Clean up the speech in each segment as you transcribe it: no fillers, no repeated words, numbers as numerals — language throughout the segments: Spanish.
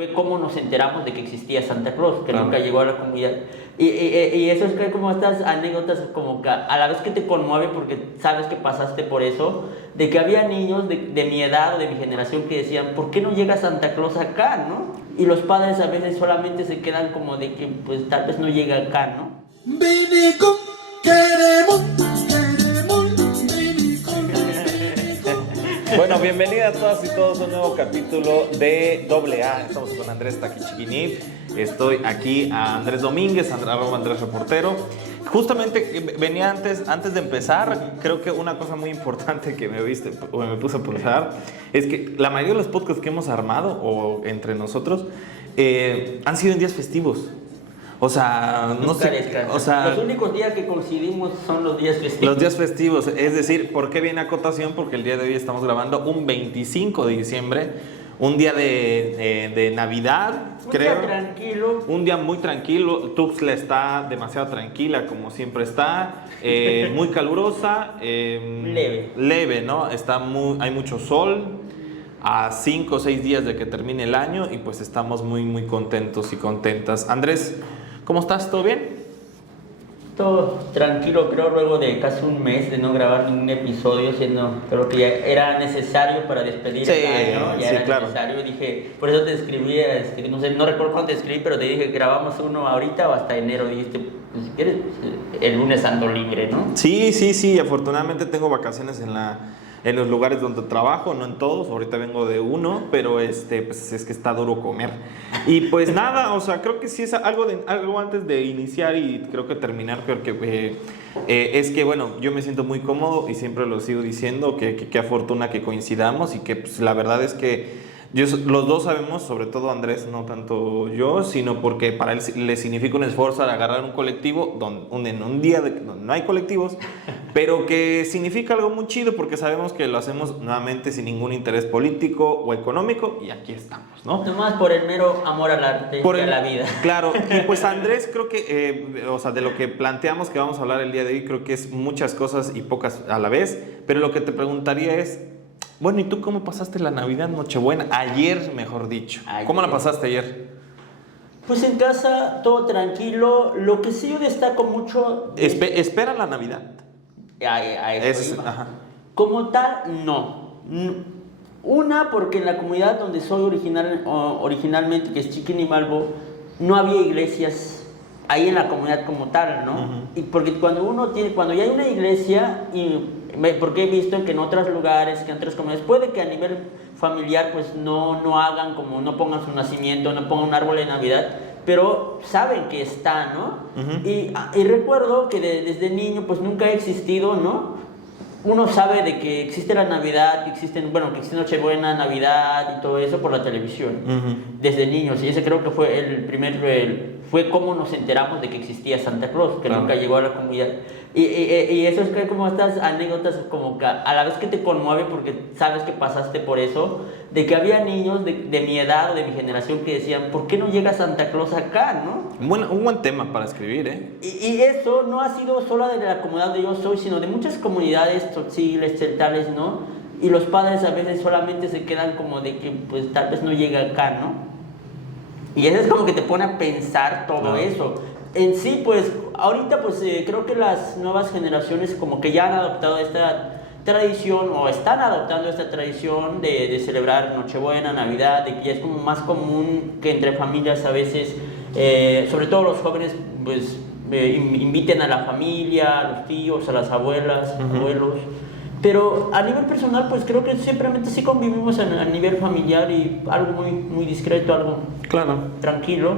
fue cómo nos enteramos de que existía Santa Claus, que Claro. nunca llegó a la comunidad. Y eso es que como estas anécdotas, como que a la vez que te conmueve porque sabes que pasaste por eso, de que había niños de mi edad o de mi generación que decían, ¿por qué no llega Santa Claus acá, no? Y los padres a veces solamente se quedan como de que pues tal vez no llega acá, ¿no? Vinicum, queremos. Bueno, bienvenida a todas y todos a un nuevo capítulo de AA. Estamos con Andrés Taquichiquinit. Estoy aquí a Andrés Domínguez, Andrés Reportero. Justamente venía antes de empezar, creo que una cosa muy importante que me puse a pensar es que la mayoría de los podcasts que hemos armado, o entre nosotros, han sido en días festivos. O sea, no Nunca sé, descansa. o sea, los únicos días que coincidimos son los días festivos. los días festivos, es decir, ¿por qué viene acotación? Porque el día de hoy estamos grabando un 25 de diciembre, un día de Navidad, creo. Un día tranquilo. Un día muy tranquilo. Tuxtla está demasiado tranquila, como siempre está, muy calurosa, leve, ¿no? Hay mucho sol, a 5 o 6 días de que termine el año, y pues estamos muy, muy contentos y contentas. Andrés, ¿cómo estás? ¿Todo bien? Todo tranquilo, creo, luego de casi un mes de no grabar ningún episodio, creo que ya era necesario para despedir Sí, el año, ya sí, era claro. necesario, dije, por eso te escribí, no sé, no recuerdo cuándo te escribí, pero te dije, grabamos uno ahorita o hasta enero, dijiste, pues si quieres, pues, el lunes ando libre, ¿no? Sí, afortunadamente tengo vacaciones en los lugares donde trabajo, no en todos, ahorita vengo de uno, pero pues es que está duro comer. Y pues nada, o sea, creo que sí es algo antes de iniciar y creo que terminar, creo que es que bueno, yo me siento muy cómodo y siempre lo sigo diciendo, que qué fortuna que coincidamos, y que pues la verdad es que los dos sabemos, sobre todo Andrés, no tanto yo, sino porque para él le significa un esfuerzo al agarrar un colectivo en un día donde no hay colectivos, pero que significa algo muy chido porque sabemos que lo hacemos nuevamente sin ningún interés político o económico, y aquí estamos, ¿no? Nomás por el mero amor al arte y a la vida. Claro, y pues Andrés, creo que, o sea, de lo que planteamos que vamos a hablar el día de hoy, creo que es muchas cosas y pocas a la vez, pero lo que te preguntaría es, bueno, ¿y tú cómo pasaste la Navidad, Nochebuena? Ayer, mejor dicho. Ayer. ¿Cómo la pasaste ayer? Pues en casa, todo tranquilo, lo que sí yo destaco mucho... Espera la Navidad. A eso iba. Ajá. Como tal, no. Una, porque en la comunidad donde soy originalmente, que es Chiquinimalbo, no había iglesias ahí en la comunidad como tal, ¿no? Uh-huh. Y porque cuando ya hay una iglesia, porque he visto que en otros lugares, que en otras comunidades, puede que a nivel familiar pues no hagan como, no pongan su nacimiento, no pongan un árbol de Navidad, pero saben que está, ¿no? Uh-huh. Y recuerdo que desde niño pues nunca ha existido, ¿no? Uno sabe de que existe la Navidad, que existe Nochebuena, Navidad y todo eso por la televisión, Uh-huh. desde niños, y ese creo que fue fue cómo nos enteramos de que existía Santa Claus, que Claro. nunca llegó a la comunidad. Y eso es que como estas anécdotas, como que a la vez que te conmueve porque sabes que pasaste por eso, de que había niños de mi edad o de mi generación que decían, ¿por qué no llega Santa Claus acá, no? Un buen tema para escribir, ¿eh? Y eso no ha sido solo de la comunidad donde yo soy, sino de muchas comunidades tzotziles, tzeltales, ¿no? Y los padres a veces solamente se quedan como de que pues tal vez no llega acá, ¿no? Y eso es como que te pone a pensar todo eso. En sí, pues, ahorita pues creo que las nuevas generaciones como que ya han adoptado esta tradición o están adoptando esta tradición de celebrar Nochebuena, Navidad, de que ya es como más común que entre familias a veces, sobre todo los jóvenes, pues inviten a la familia, a los tíos, a las abuelas, Uh-huh. abuelos. Pero a nivel personal, pues creo que simplemente sí convivimos a nivel familiar y algo muy, muy discreto, algo Claro. tranquilo.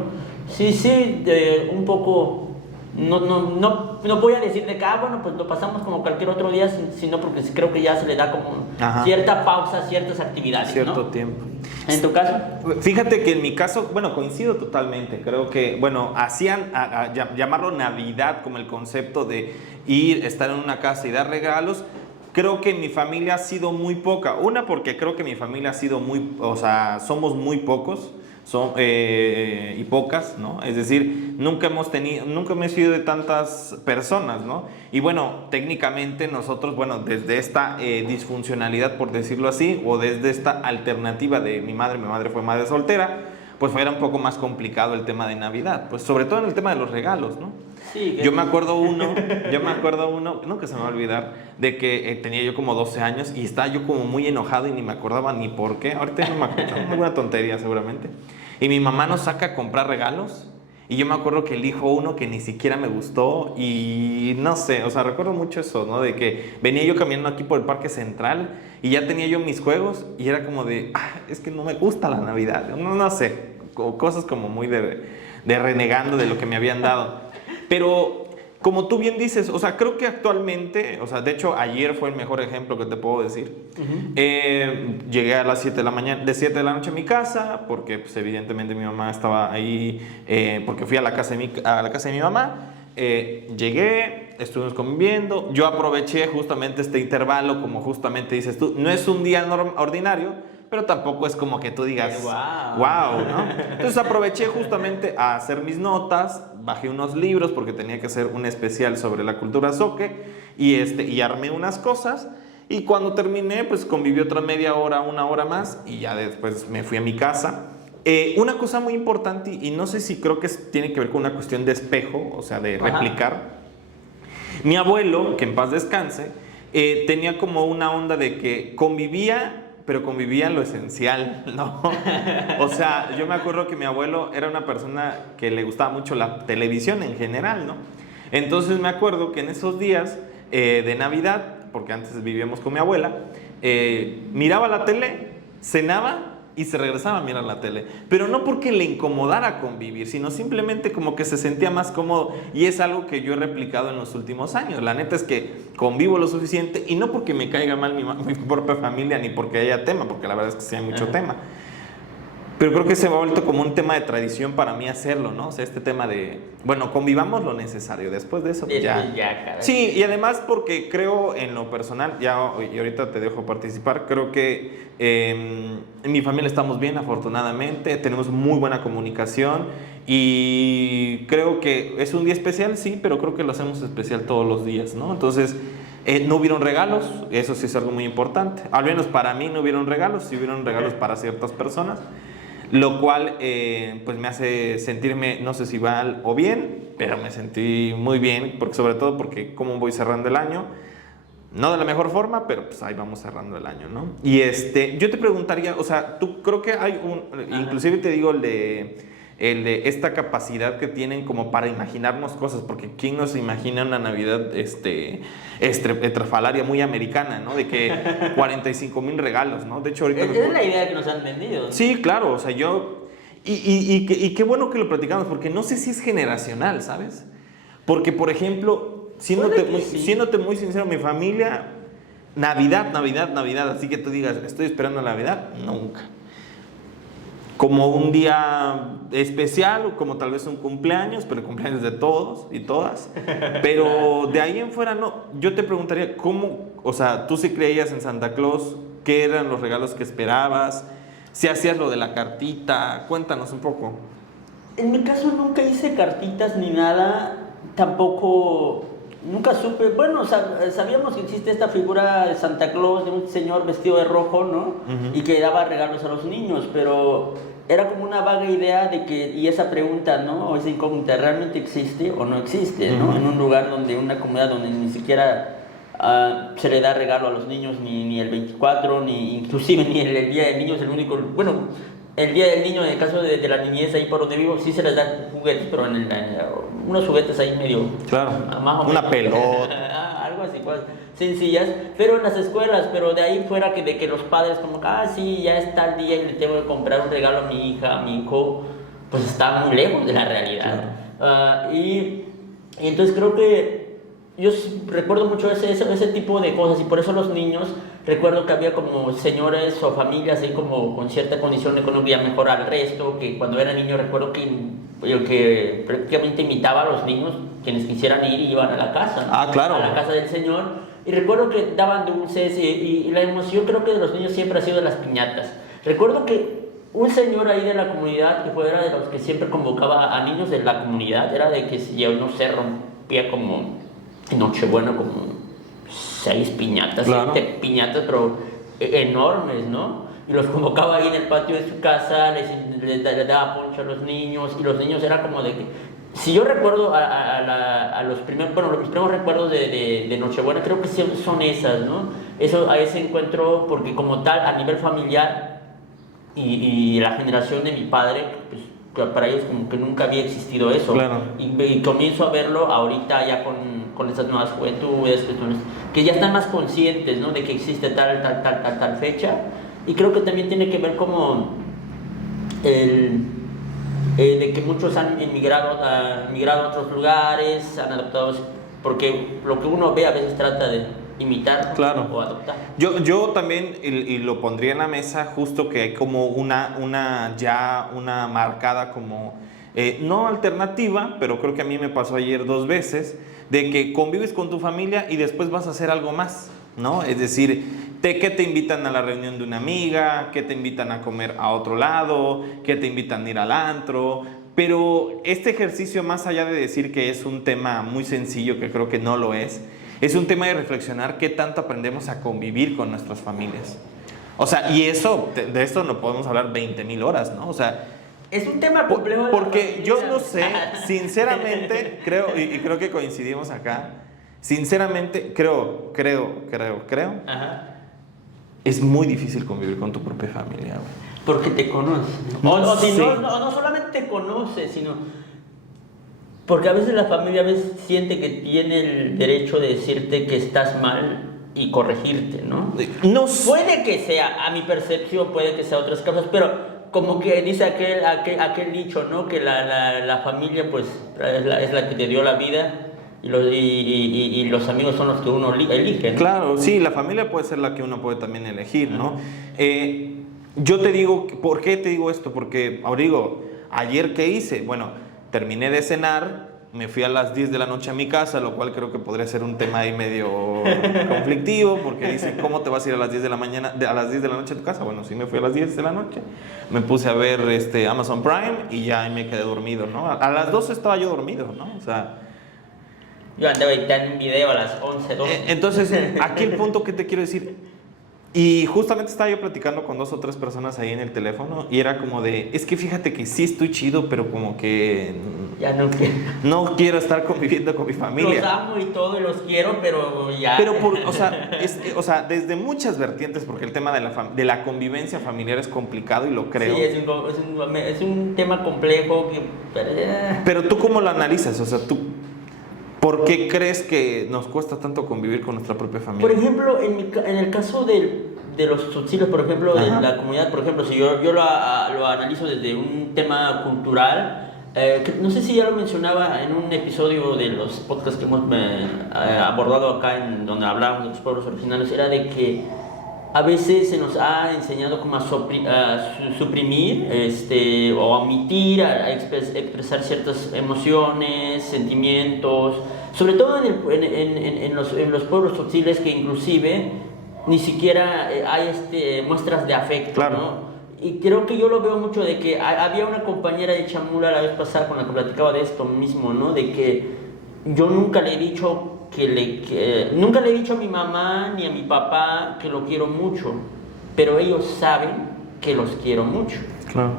Sí, un poco, no voy a decir de que, bueno, pues lo pasamos como cualquier otro día, sino porque creo que ya se le da como Ajá. cierta pausa a ciertas actividades, Cierto ¿no? tiempo. ¿En tu caso? Fíjate que en mi caso, bueno, coincido totalmente. Creo que, bueno, hacían llamarlo Navidad como el concepto de estar en una casa y dar regalos. Creo que mi familia ha sido muy poca. Una, porque creo que mi familia ha sido somos muy pocos. Y pocas, ¿no? Es decir, nunca hemos sido de tantas personas, ¿no? Y bueno, técnicamente nosotros, bueno, desde esta disfuncionalidad, por decirlo así, o desde esta alternativa de mi madre fue madre soltera, pues era un poco más complicado el tema de Navidad, pues sobre todo en el tema de los regalos, ¿no? Sí, Yo me acuerdo uno, nunca se me va a olvidar, de que tenía yo como 12 años y estaba yo como muy enojado y ni me acordaba ni por qué. Ahorita no me acuerdo, alguna tontería seguramente. Y mi mamá nos saca a comprar regalos y yo me acuerdo que elijo uno que ni siquiera me gustó y no sé, o sea, recuerdo mucho eso, ¿no? De que venía yo caminando aquí por el Parque Central y ya tenía yo mis juegos y era como de, es que no me gusta la Navidad, no sé, cosas como muy de renegando de lo que me habían dado. Pero como tú bien dices, o sea, creo que actualmente, o sea, de hecho ayer fue el mejor ejemplo que te puedo decir. Llegué a las 7 de la mañana, de 7 de la noche a mi casa, porque pues evidentemente mi mamá estaba ahí, porque fui a la casa de mi mamá. Llegué, estuvimos conviviendo, yo aproveché justamente este intervalo, como justamente dices tú, no es un día ordinario, pero tampoco es como que tú digas, wow, ¿no? Entonces aproveché justamente a hacer mis notas, bajé unos libros porque tenía que hacer un especial sobre la cultura zoque y armé unas cosas y cuando terminé pues conviví otra media hora, una hora más y ya después me fui a mi casa. Una cosa muy importante y no sé si creo que tiene que ver con una cuestión de espejo, o sea, de replicar. Mi abuelo, que en paz descanse, tenía como una onda de que convivía, pero convivía en lo esencial, ¿no? O sea, yo me acuerdo que mi abuelo era una persona que le gustaba mucho la televisión en general, ¿no? Entonces me acuerdo que en esos días de Navidad, porque antes vivíamos con mi abuela, miraba la tele, cenaba y se regresaba a mirar la tele, pero no porque le incomodara convivir, sino simplemente como que se sentía más cómodo y es algo que yo he replicado en los últimos años. La neta es que convivo lo suficiente y no porque me caiga mal mi propia familia ni porque haya tema, porque la verdad es que sí hay mucho tema, pero creo que se ha vuelto como un tema de tradición para mí hacerlo, ¿no? O sea, este tema de, bueno, convivamos lo necesario, después de eso pues ya. Sí, y además porque creo en lo personal, y ahorita te dejo participar, creo que en mi familia estamos bien, afortunadamente, tenemos muy buena comunicación y creo que es un día especial, sí, pero creo que lo hacemos especial todos los días, ¿no? Entonces, no hubieron regalos, eso sí es algo muy importante, al menos para mí no hubieron regalos, sí hubieron regalos para ciertas personas. Lo cual pues me hace sentirme, no sé si mal o bien, pero me sentí muy bien, porque, sobre todo porque como voy cerrando el año, no de la mejor forma, pero pues ahí vamos cerrando el año, ¿no? Y yo te preguntaría, o sea, tú creo que hay inclusive te digo el de esta capacidad que tienen como para imaginarnos cosas, porque ¿quién nos imagina una Navidad estrafalaria muy americana, ¿no? De que 45,000 regalos, ¿no? De hecho, ahorita... Esa es la idea que nos han vendido. Sí, claro, o sea, y qué bueno que lo platicamos, porque no sé si es generacional, ¿sabes? Porque, por ejemplo, siéndote muy sincero, mi familia, Navidad, así que tú digas, estoy esperando Navidad, nunca. Como un día especial, como tal vez un cumpleaños, pero el cumpleaños de todos y todas. Pero de ahí en fuera no. Yo te preguntaría, ¿cómo? O sea, tú sí creías en Santa Claus, ¿qué eran los regalos que esperabas? Si hacías lo de la cartita, cuéntanos un poco. En mi caso nunca hice cartitas ni nada, tampoco, nunca supe, bueno, sabíamos que existe esta figura de Santa Claus, de un señor vestido de rojo, ¿no? Uh-huh. Y que daba regalos a los niños, pero era como una vaga idea de que, y esa pregunta, ¿no? O esa incógnita, ¿realmente existe o no existe, ¿no? Uh-huh. En un lugar donde, una comunidad donde ni siquiera se le da regalo a los niños, ni el 24, ni inclusive ni el Día del Niño es el único, bueno, el Día del Niño, en el caso de la niñez, ahí por donde vivo, sí se les da juguetes, pero unos juguetes ahí medio... Claro, más o menos, una pelota. Algo así, cosas sencillas, pero en las escuelas, pero de ahí fuera de que los padres como, sí, ya está el día y le tengo que comprar un regalo a mi hija, a mi hijo, pues está muy lejos de la realidad. Claro. Y entonces creo que yo recuerdo mucho ese tipo de cosas y por eso los niños, recuerdo que había como señores o familias ahí como con cierta condición económica mejor al resto, que cuando era niño recuerdo que prácticamente invitaba a los niños, quienes quisieran ir y iban a la casa, ¿no? Claro. A la casa del señor, y recuerdo que daban dulces y la emoción creo que de los niños siempre ha sido de las piñatas. Recuerdo que un señor ahí de la comunidad, que era de los que siempre convocaba a niños de la comunidad, era de que si yo no sé, rompía como Nochebuena como 6 piñatas, claro. 7 piñatas, pero enormes, ¿no? y los convocaba ahí en el patio de su casa, les daba ponche a los niños, y los niños era como de que, si yo recuerdo a los primeros, bueno, los primeros recuerdos de Nochebuena, creo que son esas, ¿no? A ese encuentro, porque como tal, a nivel familiar y la generación de mi padre, pues para ellos como que nunca había existido eso. Claro. Y comienzo a verlo ahorita ya con estas nuevas juventudes, que ya están más conscientes, ¿no? De que existe tal fecha. Y creo que también tiene que ver como de que muchos han migrado a otros lugares, han adoptado, porque lo que uno ve a veces trata de imitar, claro, o adoptar. Yo también, y lo pondría en la mesa, justo que hay como una marcada como, no alternativa, pero creo que a mí me pasó ayer 2 veces, de que convives con tu familia y después vas a hacer algo más, ¿no? Es decir, que te invitan a la reunión de una amiga, que te invitan a comer a otro lado, que te invitan a ir al antro, pero este ejercicio, más allá de decir que es un tema muy sencillo, que creo que no lo es un tema de reflexionar qué tanto aprendemos a convivir con nuestras familias. O sea, y eso, de esto no podemos hablar 20,000 horas, ¿no? O sea, es un tema complejo. Porque yo no sé, sinceramente, creo, y creo que coincidimos acá, sinceramente, creo, Ajá. es muy difícil convivir con tu propia familia, güey. Porque te conoces. No solamente te conoces, sino porque a veces la familia siente que tiene el derecho de decirte que estás mal y corregirte, ¿no? Puede que sea, a mi percepción, puede que sea otras causas, pero como que dice aquel dicho, ¿no? Que la familia pues es la que te dio la vida. Y los amigos son los que uno elige, ¿no? Claro, sí, la familia puede ser la que uno puede también elegir, ¿no? Yo te digo, ¿por qué te digo esto? Porque, Abrigo, ayer ¿qué hice? Bueno, terminé de cenar, me fui a las 10 de la noche a mi casa, lo cual creo que podría ser un tema ahí medio conflictivo, porque dicen, ¿cómo te vas a ir a las 10 de la mañana, a las 10 de la noche a tu casa? Bueno, sí me fui a las 10 de la noche, me puse a ver Amazon Prime y ya me quedé dormido, ¿no? A las 12 estaba yo dormido, ¿no? O sea, yo andaba editando un video a las 11, 12. Entonces, aquí el punto que te quiero decir, y justamente estaba yo platicando con 2 o 3 personas ahí en el teléfono, y era como de, es que fíjate que sí estoy chido, pero como que ya no quiero. No quiero estar conviviendo con mi familia. Los amo y todo, y los quiero, pero ya. Pero o sea, desde muchas vertientes, porque el tema de la convivencia familiar es complicado y lo creo. Sí, es un tema complejo. Pero tú, ¿cómo lo analizas? O sea, tú, ¿por qué crees que nos cuesta tanto convivir con nuestra propia familia? Por ejemplo, en el caso de los tzotzilers, por ejemplo, de la comunidad, por ejemplo, si yo lo analizo desde un tema cultural, no sé si ya lo mencionaba en un episodio de los podcasts que hemos abordado acá, en donde hablábamos de los pueblos originarios, era de que a veces se nos ha enseñado como a suprimir o a omitir, a expresar ciertas emociones, sentimientos, sobre todo en los pueblos tzotzilers, que inclusive ni siquiera hay muestras de afecto, claro, ¿no? Y creo que yo lo veo mucho de que había una compañera de Chamula la vez pasada con la que platicaba de esto mismo, ¿no? De que yo nunca le he dicho nunca le he dicho a mi mamá ni a mi papá que lo quiero mucho, pero ellos saben que los quiero mucho. Claro.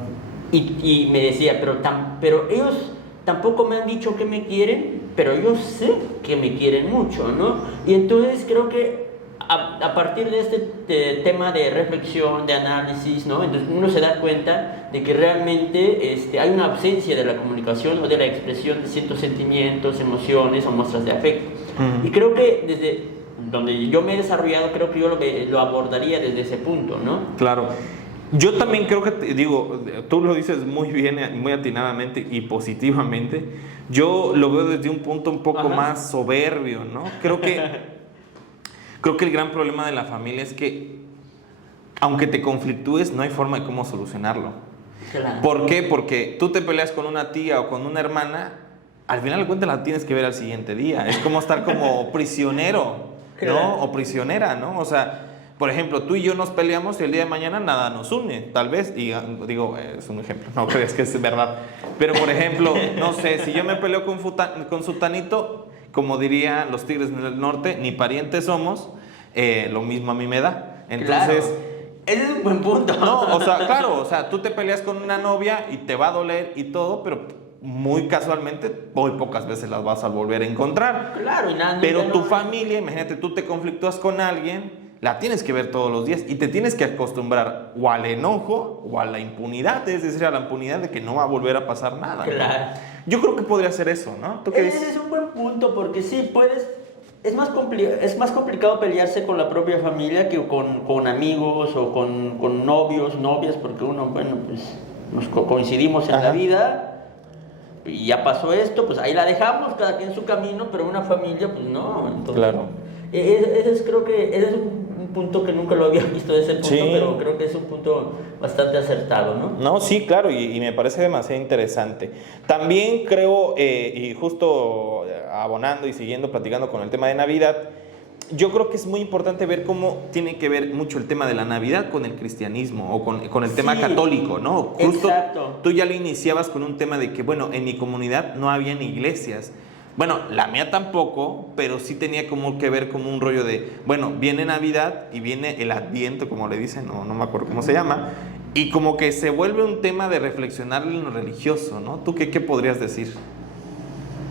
Y me decía, pero ellos tampoco me han dicho que me quieren, pero yo sé que me quieren mucho, ¿no? Y entonces creo que a partir de este tema de reflexión, de análisis, ¿no? Entonces uno se da cuenta de que realmente hay una ausencia de la comunicación o de la expresión de ciertos sentimientos, emociones o muestras de afecto. Y creo que desde donde yo me he desarrollado, creo que yo lo abordaría desde ese punto, ¿no? Claro. Yo también creo que, tú lo dices muy bien, muy atinadamente y positivamente. Yo lo veo desde un punto un poco más soberbio, ¿no? Creo que el gran problema de la familia es que, aunque te conflictúes, no hay forma de cómo solucionarlo. Claro. ¿Por qué? Porque tú te peleas con una tía o con una hermana, al final de cuentas la tienes que ver al siguiente día. Es como estar como prisionero, ¿no? Claro. O prisionera, ¿no? O sea, por ejemplo, tú y yo nos peleamos y el día de mañana nada nos une, tal vez, y digo, es un ejemplo, no crees que es verdad. Pero, por ejemplo, no sé, si yo me peleo con Sutanito, como dirían los Tigres del Norte, ni parientes somos, lo mismo a mí me da. Entonces, claro. Ese es un buen punto. No, o sea, claro, o sea, tú te peleas con una novia y te va a doler y todo, pero muy casualmente, muy pocas veces las vas a volver a encontrar. Claro, y nada. Pero tu familia, imagínate, tú te conflictúas con alguien, la tienes que ver todos los días y te tienes que acostumbrar o al enojo o a la impunidad, es decir, a la impunidad de que no va a volver a pasar nada. Claro. ¿No? Yo creo que podría ser eso, ¿no? ¿Tú qué Ese dices? es un buen punto porque sí, puedes... es más complicado pelearse con la propia familia que con amigos o con novios, novias, porque uno, bueno, pues nos coincidimos en la vida y ya pasó esto, pues ahí la dejamos, cada quien su camino, pero una familia, pues no. Entonces, Claro. Creo que ese es un punto que nunca lo había visto de ese punto, Sí. pero creo que es un punto bastante acertado, ¿no? No, sí, claro, y me parece demasiado interesante. También creo, y justo abonando y siguiendo platicando con el tema de Navidad, yo creo que es muy importante ver cómo tiene que ver mucho el tema de la Navidad con el cristianismo o con el tema Sí, católico, ¿no? Justo exacto. tú ya lo iniciabas con un tema de que, bueno, en mi comunidad no habían iglesias. Bueno, la mía tampoco, pero sí tenía como que ver como un rollo de, bueno, viene Navidad y viene el Adviento, como le dicen, no me acuerdo cómo se llama, y como que se vuelve un tema de reflexionar en lo religioso, ¿no? ¿Tú qué podrías decir?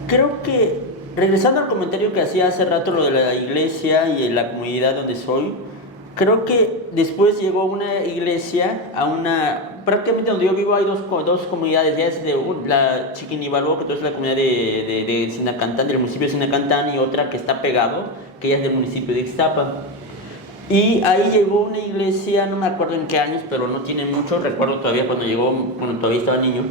Creo que, regresando al comentario que hacía hace rato, lo de la iglesia y la comunidad donde soy, creo que después llegó una iglesia prácticamente donde yo vivo hay dos comunidades, ya es de la Chiquinibaló, que es la comunidad de Sinacantán, del municipio de Sinacantán, y otra que está pegado, que ya es del municipio de Ixtapa. Y ahí llegó una iglesia, no me acuerdo en qué años, pero no tiene mucho, recuerdo todavía cuando llegó, cuando todavía estaba niño.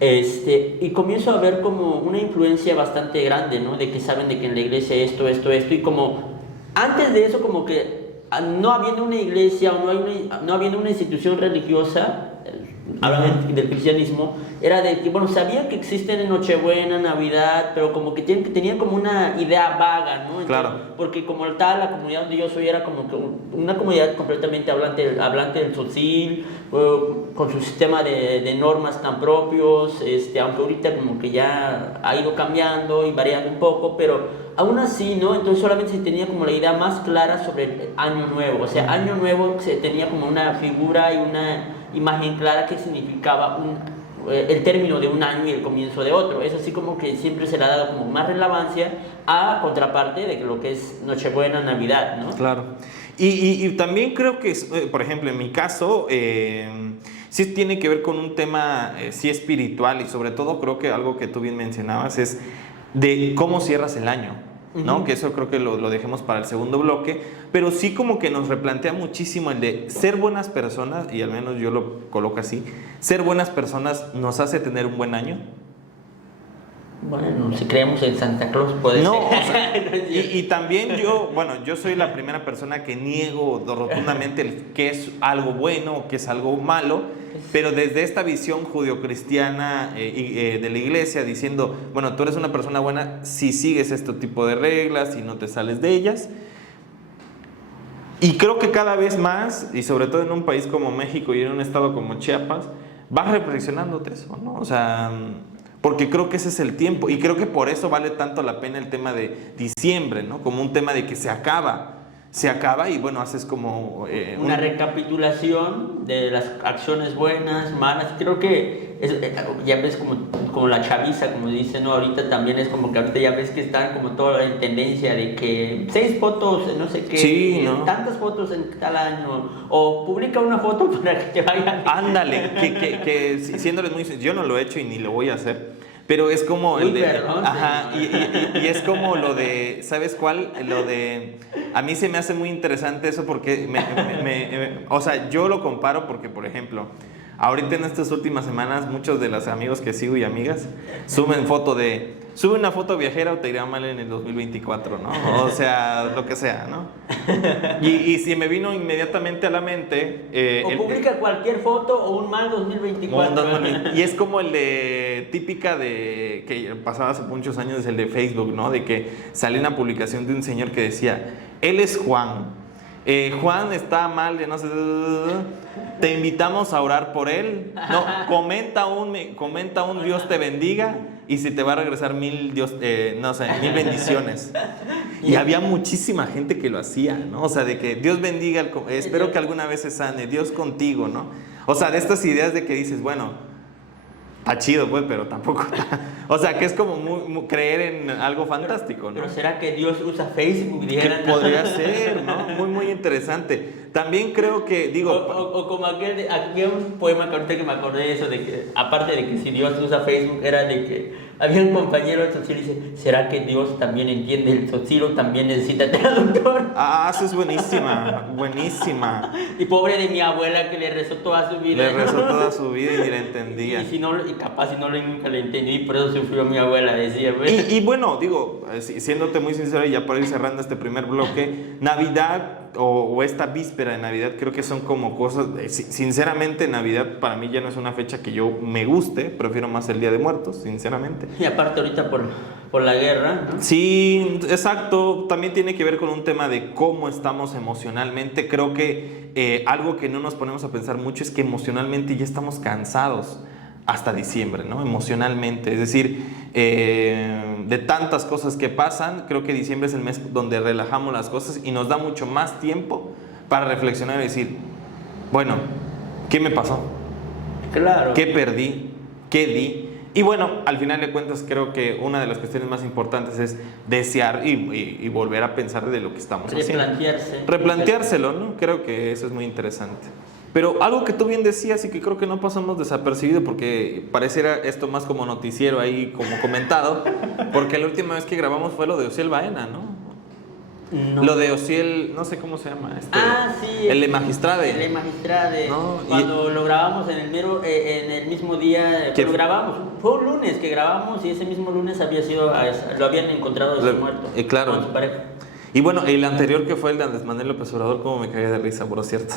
Y comienzo a ver como una influencia bastante grande, ¿no? De que saben de que en la iglesia esto, y como antes de eso como que no habiendo una iglesia o no habiendo una institución religiosa, hablando del cristianismo, era de que, bueno, sabían que existen en Nochebuena, Navidad, pero como que tenían como una idea vaga, ¿no? Entonces, Claro. porque como tal, la comunidad donde yo soy era como que una comunidad completamente hablante del tzotzil, con su sistema de normas tan propios, aunque ahorita como que ya ha ido cambiando y variando un poco, pero aún así, ¿no? Entonces solamente se tenía como la idea más clara sobre el Año Nuevo. O sea, Año Nuevo se tenía como una figura y una imagen clara que significaba el término de un año y el comienzo de otro. Es así como que siempre se le ha dado como más relevancia a contraparte de lo que es Nochebuena, Navidad, ¿no? Claro. Y también creo que, por ejemplo, en mi caso, sí tiene que ver con un tema, sí espiritual, y sobre todo creo que algo que tú bien mencionabas es de cómo cierras el año, ¿no? Que eso creo que lo dejemos para el segundo bloque, pero sí como que nos replantea muchísimo el de ser buenas personas, y al menos yo lo coloco así, ser buenas personas nos hace tener un buen año. Bueno, si creemos en Santa Claus puede No, ser. o sea, y también yo soy la primera persona que niego rotundamente que es algo bueno o que es algo malo, pero desde esta visión judio-cristiana de la iglesia, diciendo, bueno, tú eres una persona buena si sigues este tipo de reglas y no te sales de ellas. Y creo que cada vez más, y sobre todo en un país como México y en un estado como Chiapas, vas reflexionándote eso, ¿no? O sea, porque creo que ese es el tiempo, y creo que por eso vale tanto la pena el tema de diciembre, ¿no? Como un tema de que se acaba y bueno, haces como una recapitulación de las acciones buenas, malas. Creo que ya ves como la chaviza, como dicen, ¿no? Ahorita también es como que ahorita ya ves que están como toda en tendencia de que 6 fotos, no sé qué, sí, ¿no? Tantas fotos en tal año, o publica una foto para que te vayan. Ándale, que siéndoles muy sinceros, yo no lo he hecho y ni lo voy a hacer. Pero es como el de... Perdón, ajá, y es como lo de... ¿Sabes cuál? Lo de... A mí se me hace muy interesante eso porque o sea, yo lo comparo porque, por ejemplo, ahorita en estas últimas semanas, muchos de los amigos que sigo y amigas suben una foto viajera o te irá mal en el 2024, ¿no? O sea, lo que sea, ¿no? Y si me vino inmediatamente a la mente... O publica cualquier foto o un mal 2024. Y es como el de típica de que pasaba hace muchos años, el de Facebook, ¿no? De que salió una publicación de un señor que decía, él es Juan Juan está mal de no sé, te invitamos a orar por él. No, comenta un Dios te bendiga y si te va a regresar 1000 1000 bendiciones. Y había muchísima gente que lo hacía, ¿no? O sea, de que Dios bendiga, espero que alguna vez se sane, Dios contigo, ¿no? O sea, de estas ideas de que dices, bueno, está chido, pues, pero tampoco está. O sea, que es como creer en algo fantástico, ¿no? Pero ¿será que Dios usa Facebook? Que podría ser, ¿no? Muy interesante. También creo que, digo... O como había un poema que ahorita que me acordé de eso, de que, aparte de que si Dios usa Facebook, era de que había un compañero de Tzotzil y dice, ¿será que Dios también entiende el Tzotzil también necesita traductor? Ah, eso es buenísima. Y pobre de mi abuela que le rezó toda su vida. Le rezó toda su vida y ni la entendía. Y capaz si no nunca le entendí, y por eso sufrió mi abuela, decía. Y bueno, digo, siéndote muy sincero y ya por ir cerrando este primer bloque, Navidad o esta víspera de Navidad creo que son como cosas, sinceramente Navidad para mí ya no es una fecha que yo me guste, prefiero más el Día de Muertos, sinceramente. Y aparte ahorita por la guerra, ¿no? Sí, exacto, también tiene que ver con un tema de cómo estamos emocionalmente. Creo que algo que no nos ponemos a pensar mucho es que emocionalmente ya estamos cansados hasta diciembre, ¿no? Emocionalmente, es decir, de tantas cosas que pasan, creo que diciembre es el mes donde relajamos las cosas y nos da mucho más tiempo para reflexionar y decir, bueno, ¿qué me pasó? Claro. ¿Qué perdí? ¿Qué di? Y bueno, al final de cuentas creo que una de las cuestiones más importantes es desear y volver a pensar de lo que estamos haciendo. Replanteárselo, ¿no? Creo que eso es muy interesante. Pero algo que tú bien decías y que creo que no pasamos desapercibido porque pareciera esto más como noticiero ahí, como comentado, porque la última vez que grabamos fue lo de Osiel Baena, ¿no? No. Lo de Osiel, no sé cómo se llama. Sí. El de Magistrade. El de Magistrade. ¿No? Cuando lo grabamos en el mismo día que lo grabamos. Fue un lunes que grabamos y ese mismo lunes lo habían encontrado muerto. Claro. Con su pareja. Y bueno, el anterior que fue el de Andrés Manuel López Obrador, como me cagué de risa, por cierto.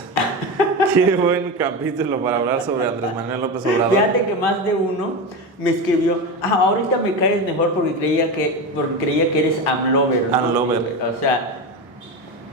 Qué buen capítulo para hablar sobre Andrés Manuel López Obrador. Fíjate que más de uno me escribió, ahorita me caes mejor porque creía que eres amlover, ¿no? Amlover. O sea,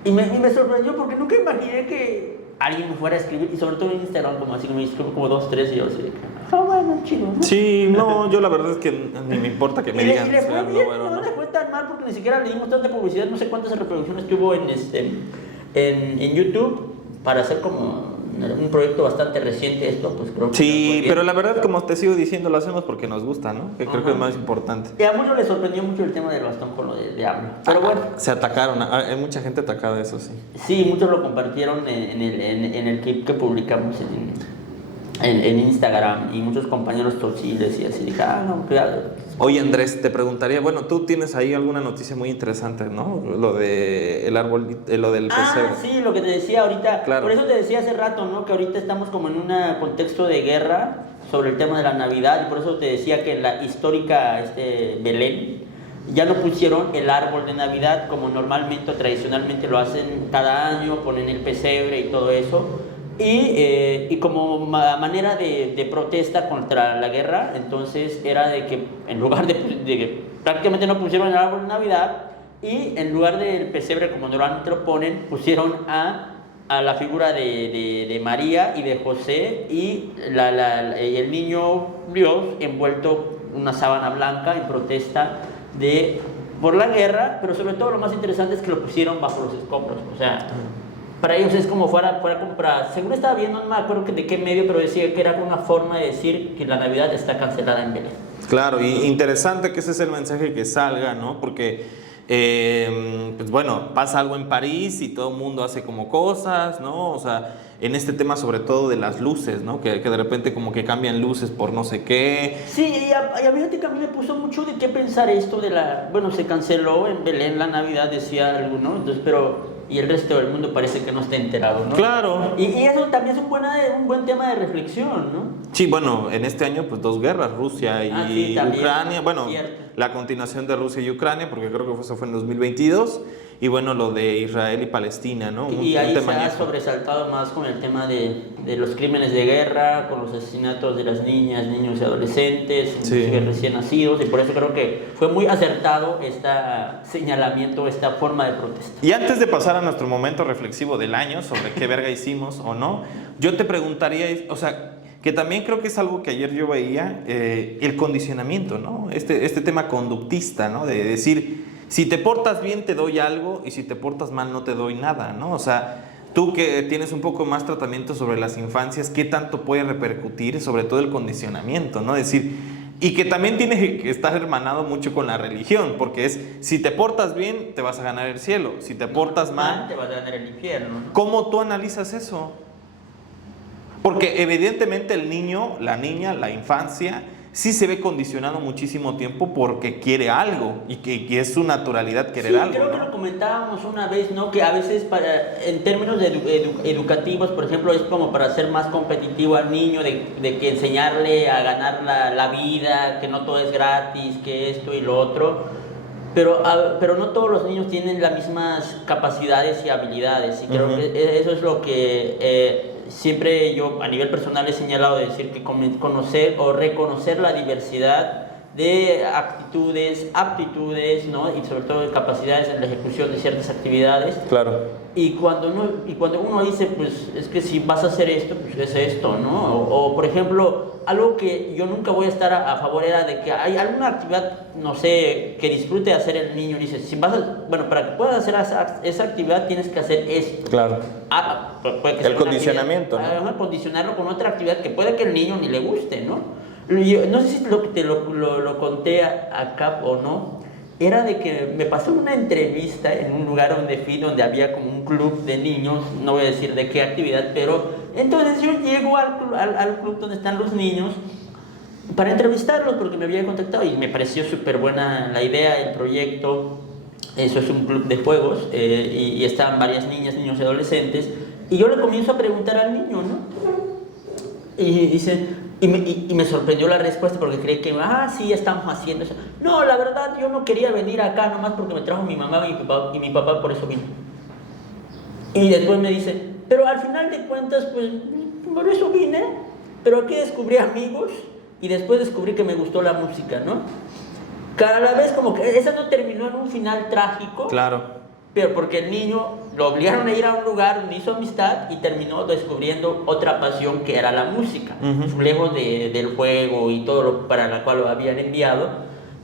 y me sorprendió porque nunca imaginé que alguien me fuera a escribir, y sobre todo en Instagram, como así, me escribió como 2, 3 y yo así, bueno, chido, ¿no? Sí, no, yo la verdad es que ni me importa que me digan. Y le fue bien, no le fue tan mal porque ni siquiera le dimos tanta publicidad, no sé cuántas reproducciones tuvo en YouTube para hacer como un proyecto bastante reciente esto, pues creo que sí, pero la verdad, como te sigo diciendo, lo hacemos porque nos gusta, ¿no? Que creo que es más importante. Y a muchos les sorprendió mucho el tema del bastón con lo de Diablo. Pero bueno. Se atacaron, hay mucha gente atacada, eso sí. Sí, muchos lo compartieron en el clip que publicamos en Instagram, y muchos compañeros tociles y así. Dije, no, cuidado. Oye, Andrés, te preguntaría, bueno, tú tienes ahí alguna noticia muy interesante, ¿no? Lo de el árbol, lo del pesebre. Sí, lo que te decía ahorita. Claro. Por eso te decía hace rato, ¿no? Que ahorita estamos como en un contexto de guerra sobre el tema de la Navidad, y por eso te decía que en la histórica Belén ya no pusieron el árbol de Navidad como normalmente o tradicionalmente lo hacen cada año, ponen el pesebre y todo eso. Y como manera de protesta contra la guerra, entonces era de que en lugar de que prácticamente no pusieron el árbol de Navidad, y en lugar del pesebre como normalmente lo ponen, pusieron a la figura de María y de José y el niño Dios envuelto en una sábana blanca en protesta por la guerra, pero sobre todo lo más interesante es que lo pusieron bajo los escombros, o sea... Para ellos es como fuera como para... Según estaba viendo, no me acuerdo de qué medio, pero decía que era una forma de decir que la Navidad está cancelada en Belén. Claro, y interesante que ese es el mensaje que salga, ¿no? Porque, pues bueno, pasa algo en París y todo el mundo hace como cosas, ¿no? O sea, en este tema sobre todo de las luces, ¿no? Que de repente como que cambian luces por no sé qué. Sí, y fíjate que a mí me puso mucho de qué pensar esto de bueno, se canceló en Belén la Navidad, decía alguno, entonces, pero... Y el resto del mundo parece que no está enterado, ¿no? Claro. Y eso también es un buen tema de reflexión, ¿no? Sí, bueno, en este año pues 2 guerras, Rusia y Ucrania. Bueno, cierto. La continuación de Rusia y Ucrania, porque creo que eso fue en 2022. Y bueno, lo de Israel y Palestina, ¿no? Y ahí se ha sobresaltado más con el tema de de los crímenes de guerra, con los asesinatos de las niñas, niños y adolescentes, Sí. inclusive recién nacidos, y por eso creo que fue muy acertado este señalamiento, esta forma de protesta. Y antes de pasar a nuestro momento reflexivo del año sobre qué verga hicimos o no, yo te preguntaría, o sea, que también creo que es algo que ayer yo veía, el condicionamiento, ¿no? Este tema conductista, ¿no? De decir, si te portas bien te doy algo y si te portas mal no te doy nada, ¿no? O sea, tú que tienes un poco más tratamiento sobre las infancias, ¿qué tanto puede repercutir sobre todo el condicionamiento, ¿no? Es decir, y que también tiene que estar hermanado mucho con la religión, porque es, si te portas bien te vas a ganar el cielo, si te portas mal te vas a ganar el infierno. ¿cómo tú analizas eso? Porque evidentemente el niño, la niña, la infancia, sí se ve condicionado muchísimo tiempo porque quiere algo y que es su naturalidad querer Sí, algo, creo que ¿no? lo comentábamos una vez, ¿no? Que a veces en términos de educativos, por ejemplo, es como para hacer más competitivo al niño, de que enseñarle a ganar la vida, que no todo es gratis, que esto y lo otro. Pero no todos los niños tienen las mismas capacidades y habilidades. Y creo que eso es lo que siempre yo a nivel personal he señalado, de decir que conocer o reconocer la diversidad de actitudes, aptitudes, ¿no? Y sobre todo de capacidades en la ejecución de ciertas actividades. Claro. Y cuando uno dice, pues es que si vas a hacer esto, pues es esto, ¿no? O por ejemplo, algo que yo nunca voy a estar a favor era de que hay alguna actividad, no sé, que disfrute hacer el niño. Y dice, bueno, para que puedas hacer esa actividad tienes que hacer esto. Claro. Puede que sea El una condicionamiento, actividad, ¿no? Condicionarlo con otra actividad que puede que el niño ni le guste, ¿no? Yo, no sé si te lo conté acá o no. Era de que me pasó una entrevista en un lugar donde había como un club de niños, no voy a decir de qué actividad, pero entonces yo llego al club donde están los niños para entrevistarlos porque me había contactado y me pareció súper buena la idea, el proyecto. Eso es un club de juegos y están varias niñas, niños y adolescentes, y yo le comienzo a preguntar al niño, ¿no? Y dice... Y me sorprendió la respuesta porque creí que, sí, estamos haciendo eso. No, la verdad, yo no quería venir acá nomás porque me trajo mi mamá y mi papá, por eso vino. Y después me dice, pero al final de cuentas, pues, por eso vine. Pero aquí descubrí amigos y después descubrí que me gustó la música, ¿no? Cada vez como que esa no terminó en un final trágico. Claro. Pero porque el niño lo obligaron a ir a un lugar donde hizo amistad y terminó descubriendo otra pasión que era la música, lejos del juego y todo lo para la cual lo habían enviado.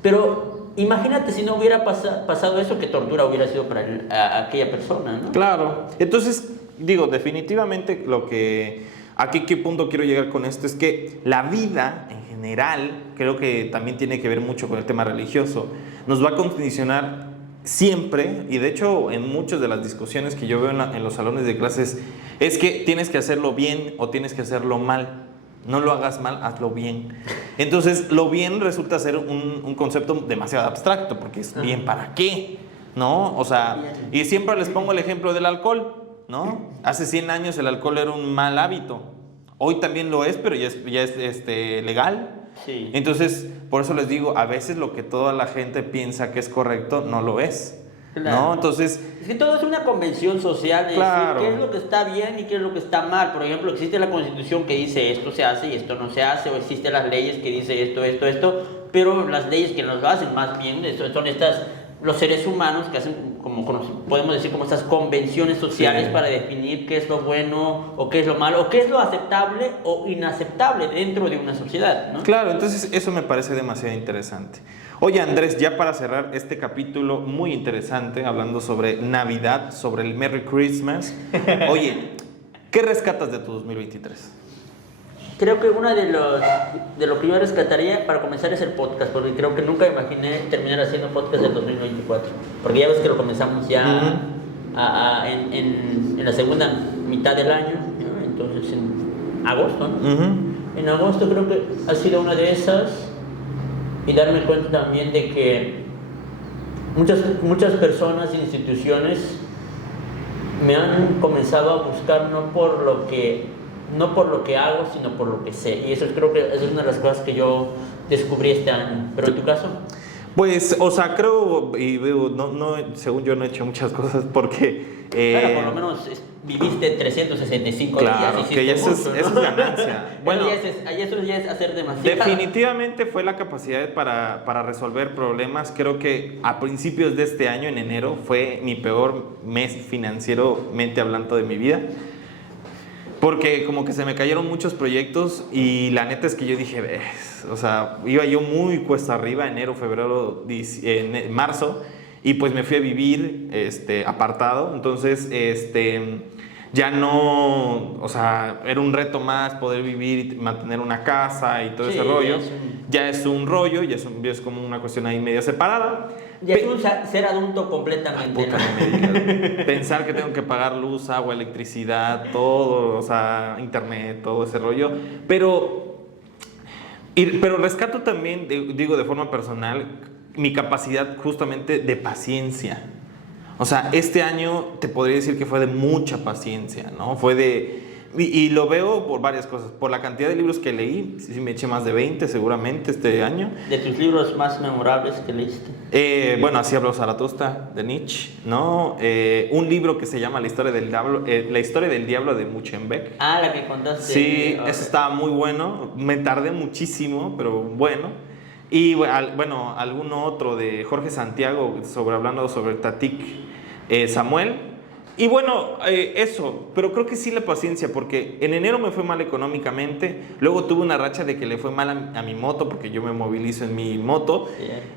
Pero imagínate si no hubiera pasado eso, qué tortura hubiera sido para aquella persona, ¿no? Claro. Entonces, digo, definitivamente aquí qué punto quiero llegar con esto es que la vida en general, creo que también tiene que ver mucho con el tema religioso, nos va a condicionar siempre, y de hecho en muchas de las discusiones que yo veo en los salones de clases, es que tienes que hacerlo bien o tienes que hacerlo mal. No lo hagas mal, hazlo bien. Entonces, lo bien resulta ser un concepto demasiado abstracto, porque es bien para qué, ¿no? O sea, y siempre les pongo el ejemplo del alcohol, ¿no? Hace 100 años el alcohol era un mal hábito. Hoy también lo es, pero ya es legal. Sí. Entonces, por eso les digo, a veces lo que toda la gente piensa que es correcto, no lo es. Claro. ¿No? Entonces... Es que todo es una convención social de Claro. decir qué es lo que está bien y qué es lo que está mal. Por ejemplo, existe la Constitución que dice esto se hace y esto no se hace, o existen las leyes que dice esto, pero las leyes que nos lo hacen más bien son los seres humanos que hacen, podemos decir, como estas convenciones sociales, Sí. para definir qué es lo bueno o qué es lo malo, o qué es lo aceptable o inaceptable dentro de una sociedad, ¿no? Claro, entonces eso me parece demasiado interesante. Oye, Andrés, ya para cerrar este capítulo muy interesante, hablando sobre Navidad, sobre el Merry Christmas, oye, ¿qué rescatas de tu 2023? Creo que una de lo que yo rescataría para comenzar es el podcast, porque creo que nunca imaginé terminar haciendo podcast del 2024, porque ya ves que lo comenzamos ya en la segunda mitad del año, ¿no? Entonces en agosto, ¿no? En agosto creo que ha sido una de esas, y darme cuenta también de que muchas personas e instituciones me han comenzado a buscar no por lo que hago, sino por lo que sé. Y eso creo que es una de las cosas que yo descubrí este año. ¿Pero en tu caso? Pues, o sea, creo y veo, no, según yo no he hecho muchas cosas porque... Bueno, por lo menos viviste 365 Claro, días. que eso es ganancia. Bueno, eso ya es hacer demasiado. definitivamente fue la capacidad para resolver problemas. Creo que a principios de este año, en enero, fue mi peor mes financieramente hablando de mi vida. Porque como que se me cayeron muchos proyectos y la neta es que yo dije, o sea, iba yo muy cuesta arriba, enero, febrero, marzo, y pues me fui a vivir apartado. Entonces, ya no, o sea, era un reto más poder vivir y mantener una casa y todo ese rollo. Ya es un rollo, ya es como una cuestión ahí medio separada. Ya es un ser adulto completamente. Puta, no me digas. Pensar que tengo que pagar luz, agua, electricidad, todo, o sea, internet, todo ese rollo. Pero rescato también, digo de forma personal, mi capacidad justamente de paciencia. O sea, este año te podría decir que fue de mucha paciencia, ¿no? Fue de... Y lo veo por varias cosas. Por la cantidad de libros que leí, sí me eché más de 20 seguramente este año. ¿De tus libros más memorables que leíste? Bueno, Así habló Zaratustra, de Nietzsche, ¿no? Un libro que se llama La historia del diablo de Muchenbeck. Ah, la que contaste. Sí, ese estaba muy bueno. Me tardé muchísimo, pero bueno. Y bueno, alguno otro de Jorge Santiago, hablando sobre Tatik Samuel. Y bueno, eso, pero creo que sí la paciencia, porque en enero me fue mal económicamente, luego tuve una racha de que le fue mal a mi moto, porque yo me movilizo en mi moto,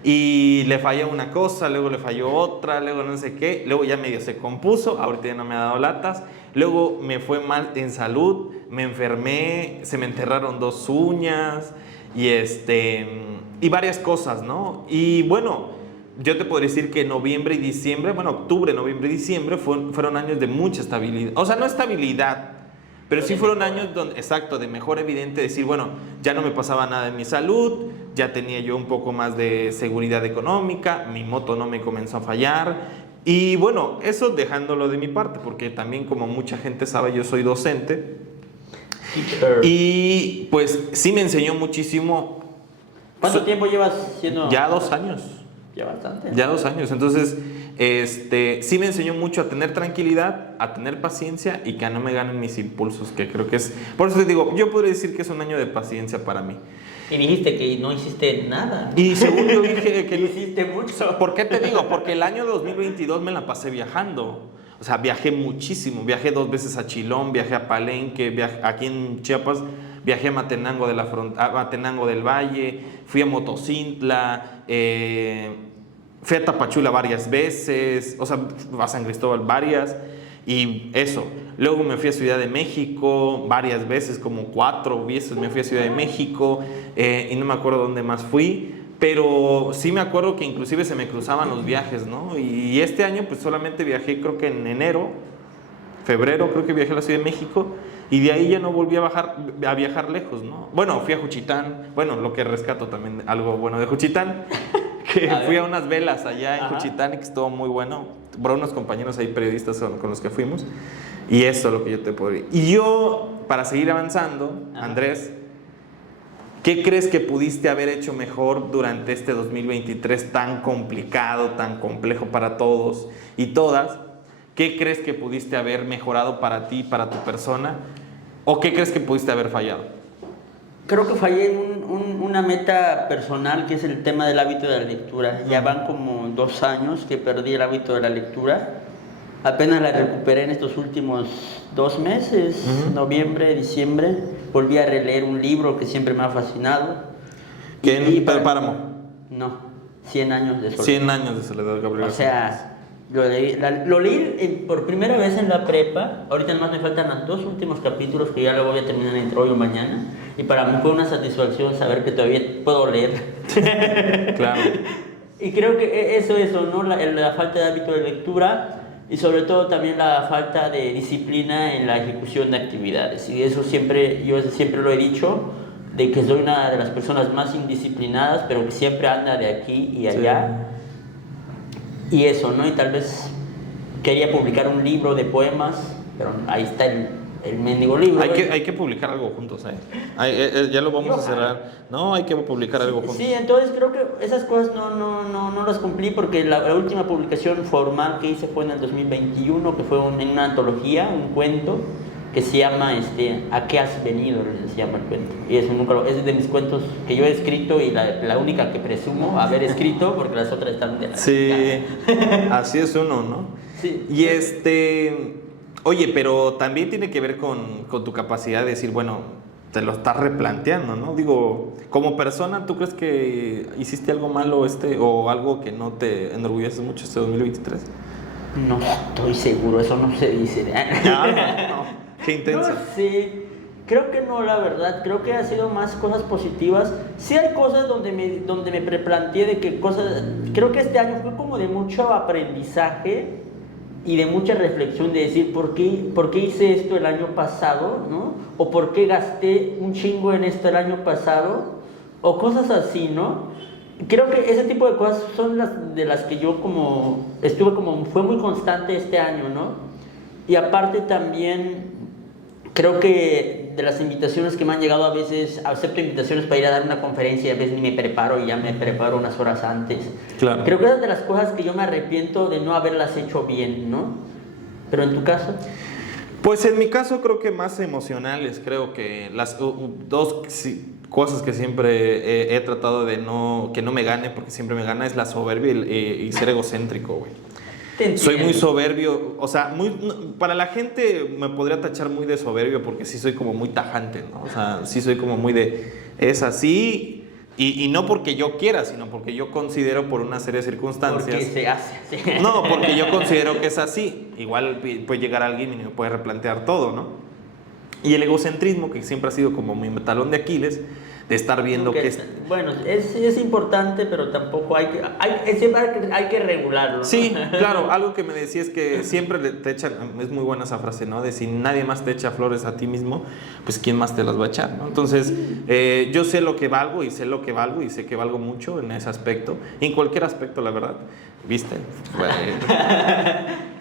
y le falló una cosa, luego le falló otra, luego no sé qué, luego ya medio se compuso, ahorita ya no me ha dado latas, luego me fue mal en salud, me enfermé, se me enterraron 2 uñas, y varias cosas, ¿no? Y bueno, yo te podría decir que noviembre y diciembre, bueno, octubre, noviembre y diciembre fueron años de mucha estabilidad. O sea, no estabilidad, pero sí fueron años de mejor evidente decir, bueno, ya no me pasaba nada en mi salud, ya tenía yo un poco más de seguridad económica, mi moto no me comenzó a fallar. Y bueno, eso dejándolo de mi parte, porque también como mucha gente sabe, yo soy docente. Y pues sí me enseñó muchísimo. ¿Cuánto tiempo llevas siendo? Ya 2 años. Ya bastante. Ya 2 años. Entonces, sí me enseñó mucho a tener tranquilidad, a tener paciencia y que no me ganen mis impulsos, que creo que es... Por eso te digo, yo podría decir que es un año de paciencia para mí. Y dijiste que no hiciste nada. Y según yo dije que... hiciste mucho. ¿Por qué te digo? Porque el año 2022 me la pasé viajando. O sea, viajé muchísimo. Viajé 2 veces a Chilón, viajé a Palenque, aquí en Chiapas, viajé a Matenango del Valle, fui a Motocintla, fui a Tapachula varias veces, o sea, a San Cristóbal varias, y eso. Luego me fui a Ciudad de México varias veces, como 4 veces me fui a Ciudad de México, y no me acuerdo dónde más fui, pero sí me acuerdo que inclusive se me cruzaban los viajes, ¿no? Y este año pues solamente viajé, creo que en febrero creo que viajé a la Ciudad de México, y de ahí ya no volví a viajar lejos, ¿no? Bueno, fui a Juchitán, bueno, lo que rescato también, algo bueno de Juchitán, que fui a unas velas allá en Juchitán y que estuvo muy bueno, por unos compañeros ahí periodistas con los que fuimos, y eso es lo que yo te puedo decir. Y yo, para seguir avanzando, Andrés, ¿qué crees que pudiste haber hecho mejor durante este 2023 tan complicado, tan complejo para todos y todas? ¿Qué crees que pudiste haber mejorado para ti, para tu persona? ¿O qué crees que pudiste haber fallado? Creo que fallé en una meta personal, que es el tema del hábito de la lectura. Ya van como 2 años que perdí el hábito de la lectura. Apenas la recuperé en estos últimos 2 meses, noviembre, diciembre. Volví a releer un libro que siempre me ha fascinado. ¿Quién? ¿Pedro Páramo? No, 100 años de soledad. 100 años de soledad, Gabriel. O sea, lo leí por primera vez en la prepa. Ahorita nomás me faltan los 2 últimos capítulos que ya lo voy a terminar entre hoy o mañana. Y para mí fue una satisfacción saber que todavía puedo leer. Claro. Y creo que eso, ¿no? La falta de hábito de lectura y sobre todo también la falta de disciplina en la ejecución de actividades. Y eso yo siempre lo he dicho, de que soy una de las personas más indisciplinadas, pero que siempre anda de aquí y allá. Sí. Y eso, ¿no? Y tal vez quería publicar un libro de poemas, pero ahí está el mendigo libro. Hay que publicar algo juntos, ya lo vamos a cerrar. No, hay que publicar algo juntos. Sí, entonces creo que esas cosas no las cumplí porque la última publicación formal que hice fue en el 2021, que fue en una antología, un cuento que se llama ¿A qué has venido? Se llama el cuento. Y es de mis cuentos que yo he escrito y la única que presumo haber escrito, porque las otras están de la Sí, así es uno, ¿no? Sí. Y oye, pero también tiene que ver con tu capacidad de decir, bueno, te lo estás replanteando, ¿no? Digo, como persona, ¿tú crees que hiciste algo malo o algo que no te enorgullece mucho este 2023? No estoy seguro, eso no se dice. No. Qué intenso. No sé, creo que no, la verdad. Creo que ha sido más cosas positivas. Sí hay cosas donde me preplanteé de que cosas... Creo que este año fue como de mucho aprendizaje y de mucha reflexión de decir por qué hice esto el año pasado, ¿no? O por qué gasté un chingo en esto el año pasado, o cosas así, ¿no? Creo que ese tipo de cosas son las de las que yo fue muy constante este año, ¿no? Y aparte también creo que de las invitaciones que me han llegado, a veces acepto invitaciones para ir a dar una conferencia y a veces ni me preparo y ya me preparo unas horas antes. Claro. Creo que esas de las cosas que yo me arrepiento de no haberlas hecho bien, ¿no? Pero en tu caso... Pues en mi caso creo que más emocionales. Creo que las dos cosas que siempre he tratado de que no me gane, porque siempre me gana, es la soberbia y ser egocéntrico, güey. Soy muy soberbio, o sea, para la gente me podría tachar muy de soberbio porque sí soy como muy tajante, ¿no? O sea, sí soy como muy es así y no porque yo quiera, sino porque yo considero por una serie de circunstancias. Porque se hace así. No, porque yo considero que es así. Igual puede llegar alguien y me puede replantear todo, ¿no? Y el egocentrismo, que siempre ha sido como mi talón de Aquiles, de estar viendo que bueno, es importante, pero tampoco hay que regularlo, ¿no? Sí, claro, algo que me decía es que siempre te echan, es muy buena esa frase, ¿no? De si nadie más te echa flores a ti mismo, pues quién más te las va a echar, ¿no? Entonces, yo sé lo que valgo y sé lo que valgo y sé que valgo mucho en ese aspecto, en cualquier aspecto, la verdad, ¿viste?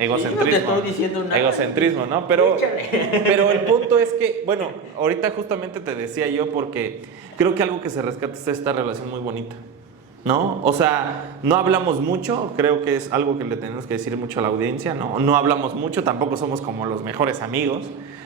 Egocentrismo. Sí, no te estoy diciendo nada. Egocentrismo, ¿no? Pero el punto es que, bueno, ahorita justamente te decía yo porque creo que algo que se rescata es esta relación muy bonita, ¿no? O sea, no hablamos mucho, creo que es algo que le tenemos que decir mucho a la audiencia, ¿no? No hablamos mucho, tampoco somos como los mejores amigos,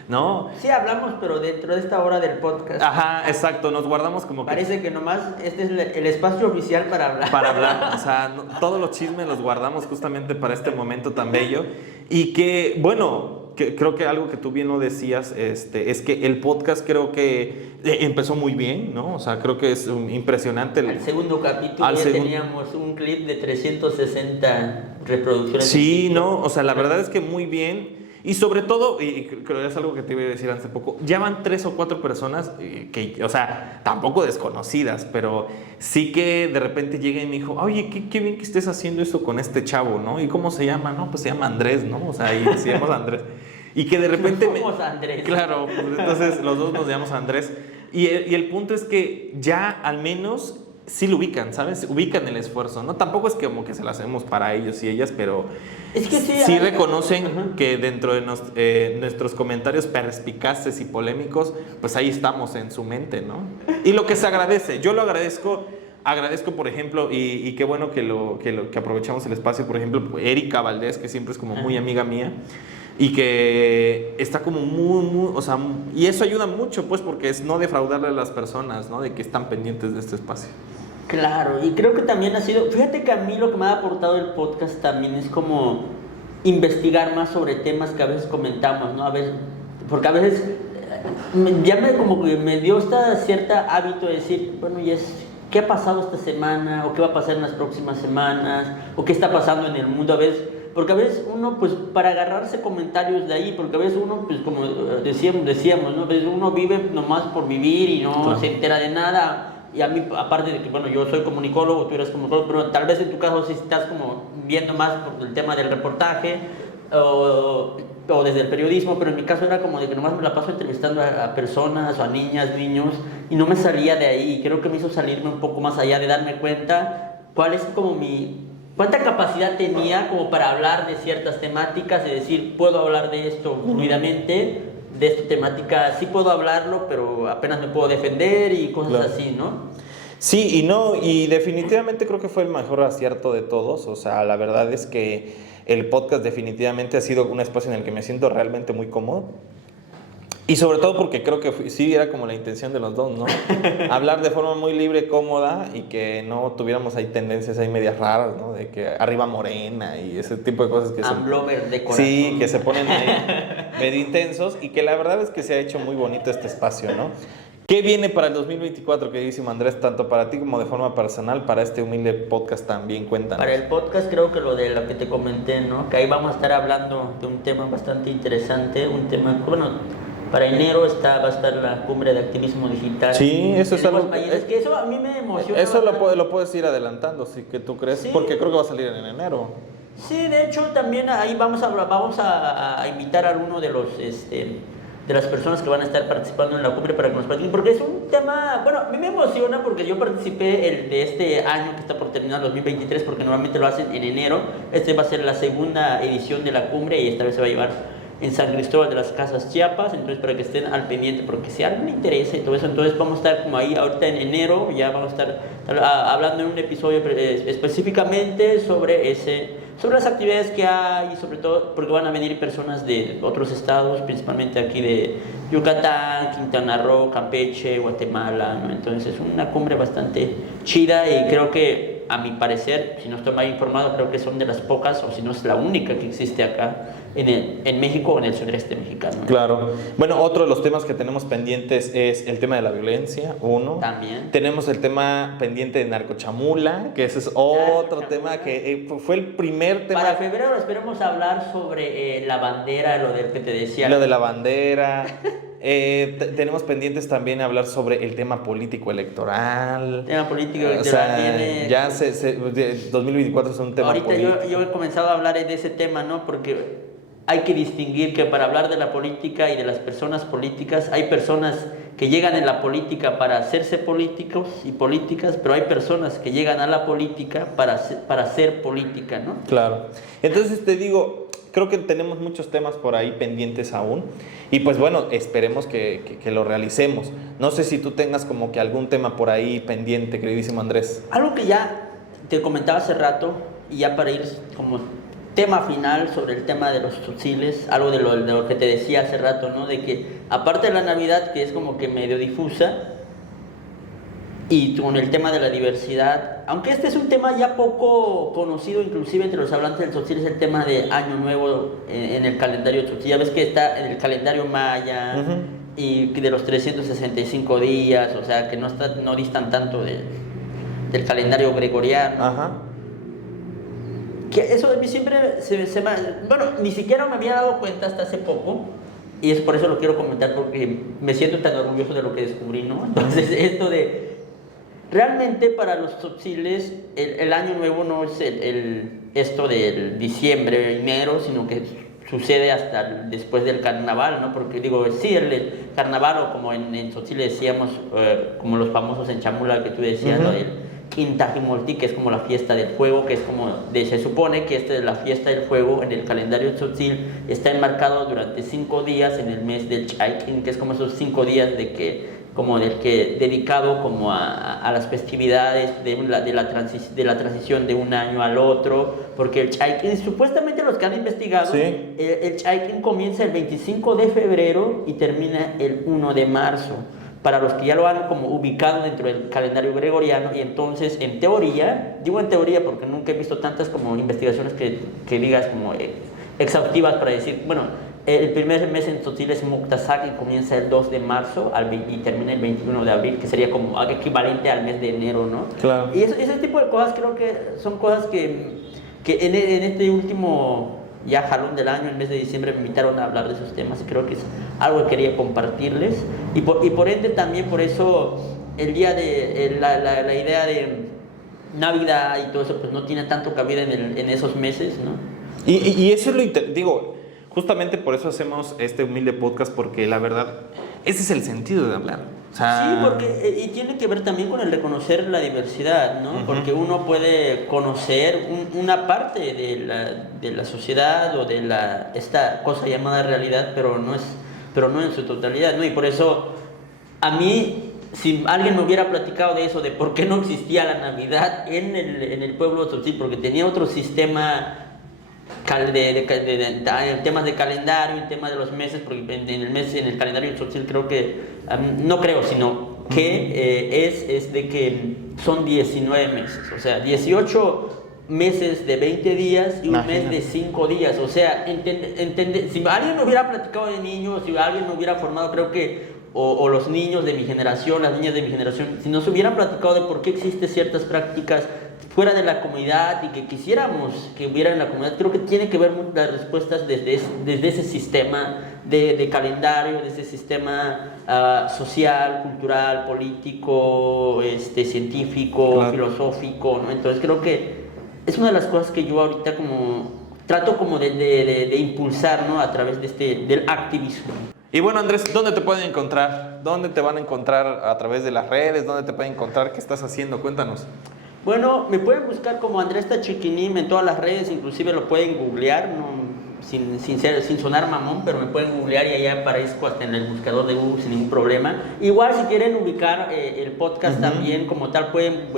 ¿no? Sí hablamos, pero dentro de esta hora del podcast. Ajá, exacto, nos guardamos como que... Parece que nomás este es el espacio oficial para hablar. Para hablar, o sea, todos los chismes los guardamos justamente para este momento tan bello y que, bueno... Creo que algo que tú bien lo decías es que el podcast creo que empezó muy bien, ¿no? O sea, creo que es impresionante. Al segundo capítulo teníamos un clip de 360 reproducciones. Sí, no, o sea, la verdad es que muy bien. Y sobre todo, y creo que es algo que te iba a decir hace poco, ya van 3 o 4 personas que, o sea, tampoco desconocidas, pero sí que de repente llega y me dijo, oye, qué bien que estés haciendo esto con este chavo, ¿no? ¿Y cómo se llama? No, pues se llama Andrés, ¿no? O sea, y se llama Andrés. Y que de repente... Andrés. Claro, pues entonces los dos nos llamamos Andrés. Y el punto es que ya al menos sí lo ubican, ¿sabes? Ubican el esfuerzo, ¿no? Tampoco es que como que se lo hacemos para ellos y ellas, pero es que sí reconocen que dentro de nuestros comentarios perspicaces y polémicos, pues ahí estamos en su mente, ¿no? Y lo que se agradece, yo lo agradezco, por ejemplo, y qué bueno que aprovechamos el espacio, por ejemplo, Erika Valdés, que siempre es como muy amiga mía, y que está como muy, o sea, y eso ayuda mucho, pues, porque es no defraudarle a las personas, ¿no? De que están pendientes de este espacio. Claro, y creo que también ha sido, fíjate que a mí lo que me ha aportado el podcast también es como investigar más sobre temas que a veces comentamos, ¿no? A veces, porque a veces como que me dio esta cierta hábito de decir, bueno, ¿qué ha pasado esta semana? ¿O qué va a pasar en las próximas semanas? ¿O qué está pasando en el mundo? A veces, porque a veces uno, pues, para agarrarse comentarios de ahí, porque a veces uno, pues, como decíamos, ¿no? A veces uno vive nomás por vivir y no se entera de nada. Y a mí, aparte de que, bueno, yo soy comunicólogo, tú eres comunicólogo, pero tal vez en tu caso sí estás como viendo más por el tema del reportaje o desde el periodismo, pero en mi caso era como de que nomás me la paso entrevistando a personas o a niñas, niños, y no me salía de ahí. Y creo que me hizo salirme un poco más allá de darme cuenta cuál es como cuánta capacidad tenía como para hablar de ciertas temáticas, de decir, puedo hablar de esto fluidamente, de esta temática sí puedo hablarlo, pero apenas me puedo defender y cosas Claro. así, ¿no? Sí y no, y definitivamente creo que fue el mejor acierto de todos. O sea, la verdad es que el podcast definitivamente ha sido un espacio en el que me siento realmente muy cómodo. Y sobre todo porque creo que sí era como la intención de los dos, ¿no? Hablar de forma muy libre, cómoda y que no tuviéramos ahí tendencias ahí medias raras, ¿no? De que arriba Morena y ese tipo de cosas que I'm lover de corazón. sí, que se ponen ahí medio intensos y que la verdad es que se ha hecho muy bonito este espacio, ¿no? ¿Qué viene para el 2024, queridísimo Andrés, tanto para ti como de forma personal, para este humilde podcast también? Cuéntanos. Para el podcast creo que lo de lo que te comenté, ¿no? Que ahí vamos a estar hablando de un tema bastante interesante, un tema, bueno, para enero va a estar la cumbre de activismo digital. Sí, eso es algo... Es que eso a mí me emociona. Eso bastante. lo puedes ir adelantando, sí, que tú crees, Sí. porque creo que va a salir en enero. Sí, de hecho también ahí vamos a invitar a alguno de los de las personas que van a estar participando en la cumbre para que nos platiquen, porque es un tema, bueno, a mí me emociona porque yo participé de este año que está por terminar, 2023, porque normalmente lo hacen en enero. Este va a ser la segunda edición de la cumbre y esta vez se va a llevar en San Cristóbal de las Casas, Chiapas. Entonces para que estén al pendiente, porque si a alguien le interesa y todo eso, entonces vamos a estar como ahí ahorita en enero, ya vamos a estar hablando en un episodio específicamente sobre las actividades que hay, y sobre todo porque van a venir personas de otros estados, principalmente aquí de Yucatán, Quintana Roo, Campeche, Guatemala, ¿no? Entonces es una cumbre bastante chida y creo que, a mi parecer, si no estoy mal informado, creo que son de las pocas, o si no es la única que existe acá en México o en el sureste mexicano, ¿no? Claro. Bueno, otro de los temas que tenemos pendientes es el tema de la violencia, uno. También. Tenemos el tema pendiente de narcochamula, que ese es otro Narcochamula. tema que fue el primer tema. Para febrero esperemos hablar sobre la bandera, lo del que te decía. Lo de la bandera. Tenemos pendientes también hablar sobre el tema político electoral. Tema político O sea, viene. ya 2024 es un tema Ahorita político. yo he comenzado a hablar de ese tema, ¿no? Porque hay que distinguir que para hablar de la política y de las personas políticas, hay personas que llegan en la política para hacerse políticos y políticas, pero hay personas que llegan a la política para hacer política, ¿no? Claro. Entonces te digo, creo que tenemos muchos temas por ahí pendientes aún. Y pues bueno, esperemos que lo realicemos. No sé si tú tengas como que algún tema por ahí pendiente, queridísimo Andrés. Algo que ya te comentaba hace rato, y ya para ir como tema final sobre el tema de los fusiles, algo de lo que te decía hace rato, ¿no? De que aparte de la Navidad, que es como que medio difusa, y con el tema de la diversidad, aunque este es un tema ya poco conocido, inclusive entre los hablantes del tzotzil, es el tema de Año Nuevo en el calendario tzotzil. Ya ves que está en el calendario maya, Ujú. y de los 365 días, o sea que no distan tanto del calendario gregoriano. Ajá. Que eso de mí siempre bueno, ni siquiera me había dado cuenta hasta hace poco, y es por eso lo quiero comentar, porque me siento tan orgulloso de lo que descubrí, ¿no? Entonces esto de realmente para los tzotziles el año nuevo no es esto del diciembre, enero, sino que sucede hasta después del carnaval, ¿no? Porque digo, sí, el carnaval, o como en tzotzil decíamos, como los famosos en chamula que tú decías, ¿no? El Quintajimolti, que es como la fiesta del fuego, que es como, se supone que la fiesta del fuego en el calendario tzotzil está enmarcado durante 5 días en el mes del Chaikin, que es como esos 5 días dedicado como a las festividades de la transición de un año al otro, porque el Chaikin, supuestamente los que han investigado, Sí. el Chaikin comienza el 25 de febrero y termina el 1 de marzo. Para los que ya lo han como ubicado dentro del calendario gregoriano, y entonces en teoría, digo en teoría porque nunca he visto tantas como investigaciones que digas como exhaustivas para decir, bueno, el primer mes en tzotzil es Muktasak y comienza el 2 de marzo y termina el 21 de abril, que sería como algo equivalente al mes de enero, ¿no? Claro. Y ese tipo de cosas creo que son cosas que en este último ya jalón del año, el mes de diciembre, me invitaron a hablar de esos temas, y creo que es algo que quería compartirles, y por ende también por eso el día de la idea de Navidad y todo eso pues no tiene tanto cabida en esos meses, ¿no? Y eso es digo, justamente por eso hacemos este humilde podcast, porque la verdad, ese es el sentido de hablar. O sea, Sí, porque y tiene que ver también con el reconocer la diversidad, ¿no? Ujú. Porque uno puede conocer una parte de la sociedad o de esta cosa llamada realidad, pero no es pero no en su totalidad, ¿no? Y por eso, a mí, si alguien me hubiera platicado de eso, de por qué no existía la Navidad en el pueblo tzotzil, porque tenía otro sistema en temas de calendario, en temas de los meses, porque en el calendario tzotzil creo que, no creo, sino que es de que son 19 meses, o sea, 18 meses de 20 días y un Imagínate. mes de 5 días, o sea, si alguien me hubiera platicado de niños, si alguien me hubiera formado, creo que, o los niños de mi generación, las niñas de mi generación, si nos hubieran platicado de por qué existen ciertas prácticas fuera de la comunidad y que quisiéramos que hubiera en la comunidad, creo que tiene que ver las respuestas desde ese sistema de calendario, de ese sistema social, cultural, político, científico, claro, filosófico, ¿no? Entonces creo que es una de las cosas que yo ahorita como trato como de impulsar, ¿no? A través del activismo. Y bueno, Andrés, ¿dónde te pueden encontrar? ¿Dónde te van a encontrar a través de las redes? ¿Dónde te pueden encontrar? ¿Qué estás haciendo? Cuéntanos. Bueno, me pueden buscar como Andrés Tachiquinim en todas las redes, inclusive lo pueden googlear, no, sin sonar mamón, pero me pueden googlear y allá aparezco hasta en el buscador de Google sin ningún problema. Igual si quieren ubicar el podcast también como tal, pueden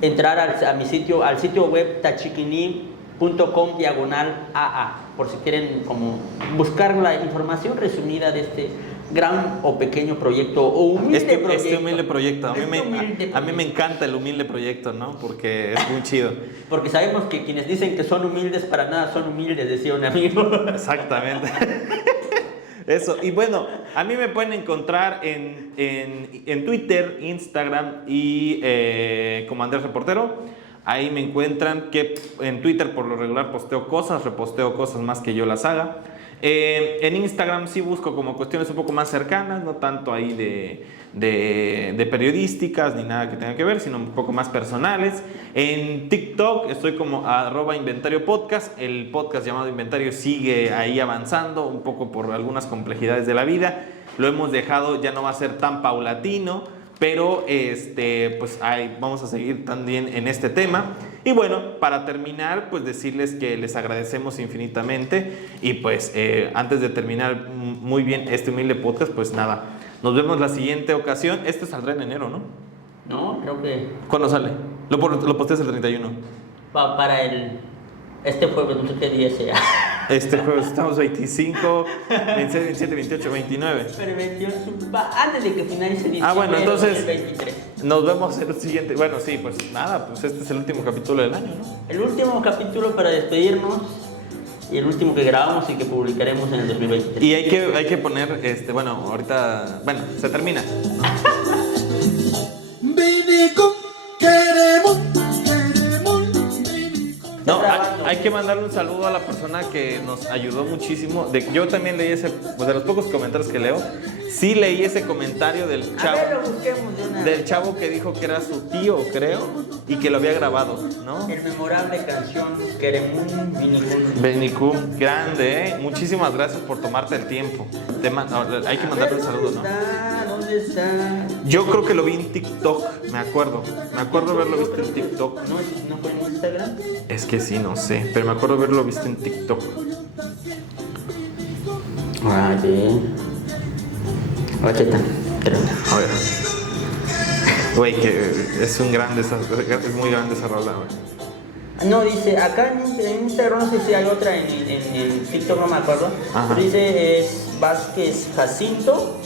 entrar a mi sitio, al sitio web tachiquinim.com/AA, por si quieren como buscar la información resumida de este gran o pequeño proyecto o humilde proyecto. Este humilde proyecto. A mí me proyecto. encanta el humilde proyecto, ¿no? Porque es muy chido. Porque sabemos que quienes dicen que son humildes para nada son humildes, decía un amigo. Exactamente. Eso. Y bueno, a mí me pueden encontrar en Twitter, Instagram y como Andrés Reportero. Ahí me encuentran, que en Twitter por lo regular reposteo cosas más que yo las haga. En Instagram sí busco como cuestiones un poco más cercanas, no tanto ahí de periodísticas ni nada que tenga que ver, sino un poco más personales. En TikTok estoy como @inventariopodcast. El podcast llamado Inventario sigue ahí avanzando un poco por algunas complejidades de la vida. Lo hemos dejado, ya no va a ser tan paulatino, pero pues ahí vamos a seguir también en este tema. Y bueno, para terminar, pues decirles que les agradecemos infinitamente. Y pues antes de terminar muy bien este humilde podcast, pues nada, nos vemos la siguiente ocasión. Este saldrá en enero, ¿no? No, creo que ¿Cuándo sale? Lo posteas el 31. para este jueves, no sé qué día sea. Este jueves estamos 25, 26, 27, 28, 29. Pero 28, antes de que finalice diciembre. Ah, bueno, entonces 2023. nos vemos en el siguiente. Bueno, sí, pues nada, pues este es el último capítulo del año, ¿no? El último capítulo para despedirnos y el último que grabamos y que publicaremos en el 2023. Y hay que poner, bueno, ahorita, bueno, se termina. Vinicum, queremos, No, hay que mandarle un saludo a la persona que nos ayudó muchísimo. Yo también leí pues de los pocos comentarios que leo, sí leí ese comentario del chavo. A ver, lo busquemos de una Del chavo que dijo que era su tío, creo, y que lo había grabado, ¿no? El memorable canción Queremún Vinicum. Benicum, grande, ¿eh? Muchísimas gracias por tomarte el tiempo. Hay que mandarle un saludo, ¿no? ¿Dónde está? Yo creo que lo vi en TikTok, me acuerdo haberlo visto en TikTok. ¿No fue en Instagram? Es que sí, no sé, pero me acuerdo haberlo visto en TikTok. Ah, bien. Aquí está. A ver. Güey, que es muy grande esa rola, güey. No, dice, acá en Instagram, no sé si hay otra, en TikTok no me acuerdo. Ajá. Pero dice, es Vázquez Jacinto.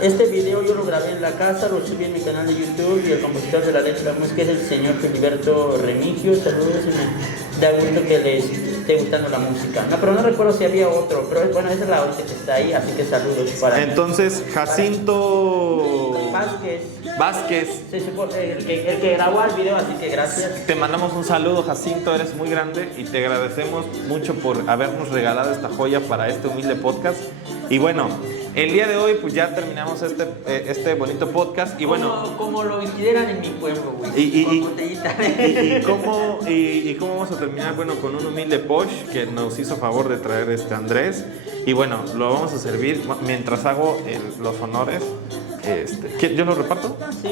Este video yo lo grabé en la casa, lo subí en mi canal de YouTube y el compositor de la letra de la música es el señor Filiberto Remigio. Saludos y me da gusto que les esté gustando la música. No, pero no recuerdo si había otro, pero bueno, esa es la otra que está ahí, así que saludos para... Entonces, Jacinto Vázquez, Se supone, el que grabó el video, así que gracias. te mandamos un saludo, Jacinto, eres muy grande y te agradecemos mucho por habernos regalado esta joya para este humilde podcast. Y bueno, el día de hoy pues ya terminamos este bonito podcast y bueno... Como lo hicieran en mi pueblo, güey. Y Con botellita. ¿Y cómo vamos a terminar? Bueno, con un humilde posh que nos hizo favor de traer Andrés. Y bueno, lo vamos a servir mientras hago los honores. ¿Yo lo reparto? Sí.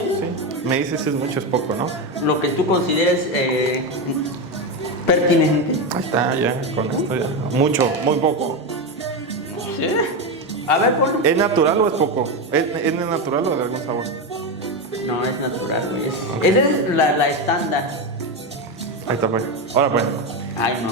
Me dices si es mucho o es poco, ¿no? Lo que tú consideres pertinente. Ahí está, ya, con esto ya. Mucho, muy poco. ¿Sí? A ver, ponlo. ¿Es natural o es poco? ¿Es natural o de algún sabor? No, es natural, güey. Esa es la estándar. Ahí está, pues. Ahora pues. Ay, no.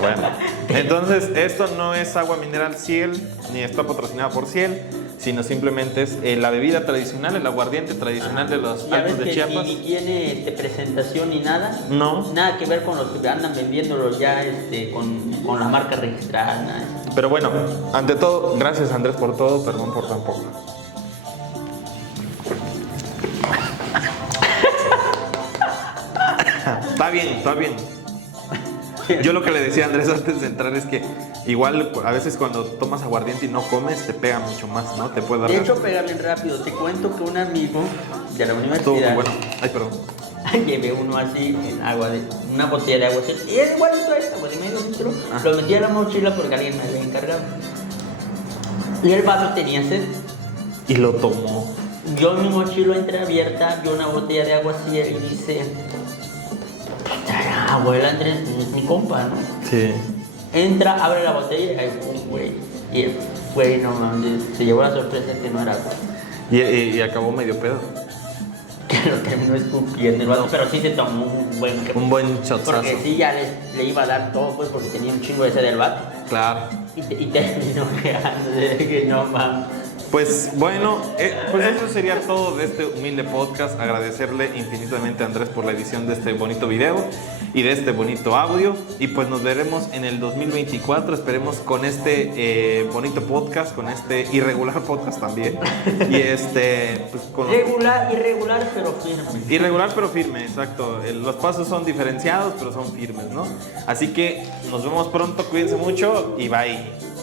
Bueno, entonces esto no es agua mineral Ciel, ni está patrocinada por Ciel, sino simplemente es la bebida tradicional, el aguardiente tradicional de los Ya Altos ves de que Chiapas. ni tiene presentación ni nada. No, Nada que ver con los que andan vendiéndolos ya con la marca registrada. Nada. pero bueno, ante todo, gracias Andrés por todo, perdón por tan poco. Está bien, está bien. Yo lo que le decía a Andrés antes de entrar es que igual a veces cuando tomas aguardiente y no comes te pega mucho más, ¿no? Te puede dar... De hecho, pega bien rápido. Te cuento que un amigo de la Estuvo muy universidad bueno. Ay, perdón. llevé uno así en agua, una botella de agua. Y es igualito a esta, güey, de medio litro. Lo metí a la mochila porque alguien me había encargado. Y el vato tenía sed. Y lo tomó. Yo en mi mochila entreabierta vi una botella de agua así y dice: trae agua, el Andrés es mi compa, ¿no? Sí. Entra, abre la botella y hay un güey. Y el güey, no mames, se llevó la sorpresa que no era agua. Y acabó medio pedo. Que lo terminó escupiendo el vato, pero sí se tomó Un buen shotzazo. porque sí ya le iba a dar todo, pues, porque tenía un chingo de sed del vato. Claro. Y terminó quedándose de que no mames. Pues bueno, pues eso sería todo de este humilde podcast. Agradecerle infinitamente a Andrés por la edición de este bonito video y de este bonito audio. Y pues nos veremos en el 2024. Esperemos con este bonito podcast, con este irregular podcast también. Y pues con Irregular, pero firme. irregular pero firme, exacto. Los pasos son diferenciados, pero son firmes, ¿no? Así que nos vemos pronto, cuídense mucho y bye.